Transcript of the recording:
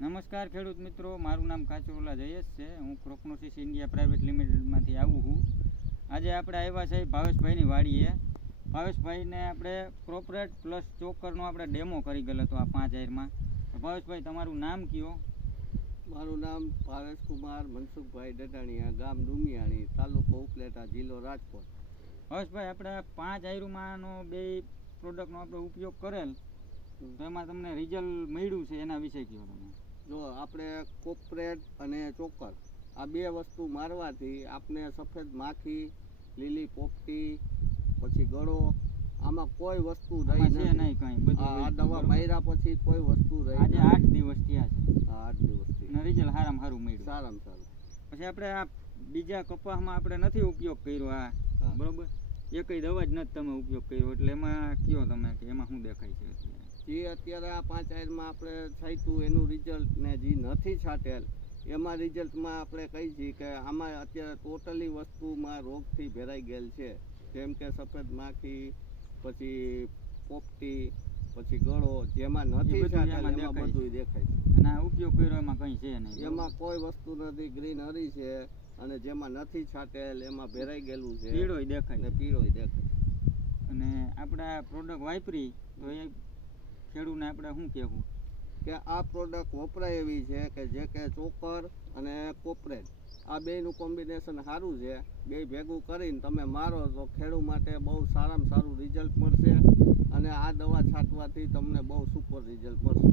નમસ્કાર ખેડૂત મિત્રો મારું નામ કાચરોલા જયેશ છે. હું ક્રોકનોસિસ ઇન્ડિયા પ્રાઇવેટ લિમિટેડમાંથી આવું છું. આજે આપણે આવ્યા છે ભાવેશભાઈની વાડીએ. ભાવેશભાઈને આપણે પ્રોપરેટ પ્લસ ચોકરનો આપણે ડેમો કરી ગયેલો હતો આ પાંચ આયરમાં. ભાવેશભાઈ તમારું નામ કયો? મારું નામ ભાવેશ કુમાર મનસુખભાઈ ડટાણીયા ગામ ડુમિયાણી તાલુકો ઉપલેટા જિલ્લો રાજકોટ. ભાવેશભાઈ આપણે પાંચ આયરુમાંનો બે પ્રોડક્ટનો આપણે ઉપયોગ કરેલ. તો એમાં તમને રિઝલ્ટ મળ્યું છે એના વિશે કહો તમે? જો આપણે કોપરેટ અને ચોકર આ બે વસ્તુ મારવાથી આપણે સફેદ માખી લીલી પોપટી પછી ગળો આમાં કોઈ વસ્તુ રહી છે નહીં કઈ બધું આ દવા? માર્યા પછી કોઈ વસ્તુ રહી આજે આઠ દિવસ થયા છે. આઠ દિવસ અને રિઝલ્ટ સારામાં સારું મળ્યું. સારામાં સારું. પછી આપણે આ બીજા કપાસમાં આપણે નથી ઉપયોગ કર્યો આ બરોબર? એકય દવા જ નથી તમે ઉપયોગ કર્યો એટલે એમાં કયો તમે કે એમાં શું દેખાય છે? જે અત્યારે આ પાંચ આયરમાં આપણે છાંટ્યું એનું રિઝલ્ટ ને જે નથી છાંટેલ એમાં રિઝલ્ટમાં આપણે કહી છીએ કે આમાં અત્યારે ટોટલી વસ્તુમાં રોગથી ભેરાઈ ગયેલ છે. જેમ કે સફેદ માખી પછી પોપટી પછી ગળો જેમાં નથી બધું છાંટેલ એમાં એમાં દેખાય છે. અને ઉપયોગ કર્યો એમાં કંઈ છે નહીં. એમાં કોઈ વસ્તુ નથી ગ્રીન હરી છે અને જેમાં નથી છાંટેલ એમાં ભેરાઈ ગયેલું છે. પીળોય દેખાય. ને પીળોય દેખાય અને આપણે પ્રોડક્ટ વાપરી તો એ ખેડૂતને આપણે શું કહેવું? કે આ પ્રોડક્ટ વપરાય એવી છે કે જે કે ચોકર અને કોપરેટ આ બેયનું કોમ્બિનેશન સારું છે. બે ભેગું કરીને તમે મારો તો ખેડૂત માટે બહુ સારામાં સારું રિઝલ્ટ મળશે અને આ દવા છાંટવાથી તમને બહુ સુપર રિઝલ્ટ મળશે.